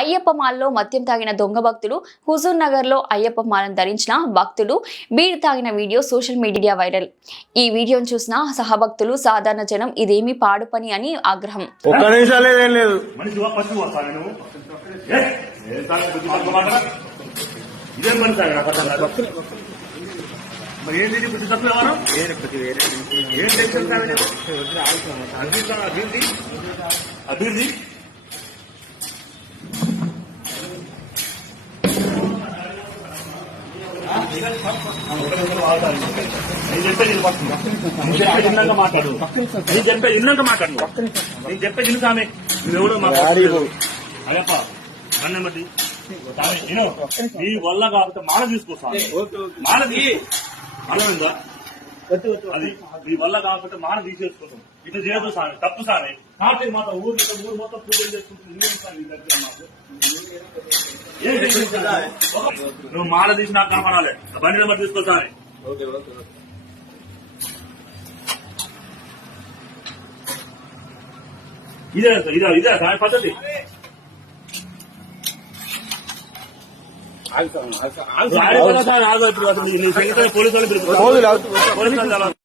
అయ్యప్ప మాలలో మద్యం తాగిన దొంగ భక్తులు హుజూర్ నగర్ లో అయ్యప్ప మాలను ధరించిన భక్తులు బీర్ తాగిన వీడియో సోషల్ మీడియా వైరల్. ఈ వీడియోను చూసిన సహభక్తులు సాధారణ జనం ఇదేమీ పాడు పని అని ఆగ్రహం. అభివృద్ధి నేను మాట్లాడు నేను చెప్పేది ఇన్నాక మాట్లాడు నేను చెప్పేది ఇನ್ನು సామె నువ్వెవడో అయ్యప్ప అన్నమతి నీ వల్ల కాకపోతే మాల తీసుకోసాను మాల అర్థమైందా అది మీ వల్ల కాకపోతే మాల తీసేసుకుంటాం ఇట్లా చేయదు సామె తప్పు సామె కాబట్టి మాత్రం ఊరు మొత్తం పూజలు చేసుకుంటుంది మాకు నువ్వు మాల తీసి నాకు కనపడాలి బండి నెంబర్ తీసుకోసారి ఇదే సామె పద్ధతి పోలీసు వాళ్ళు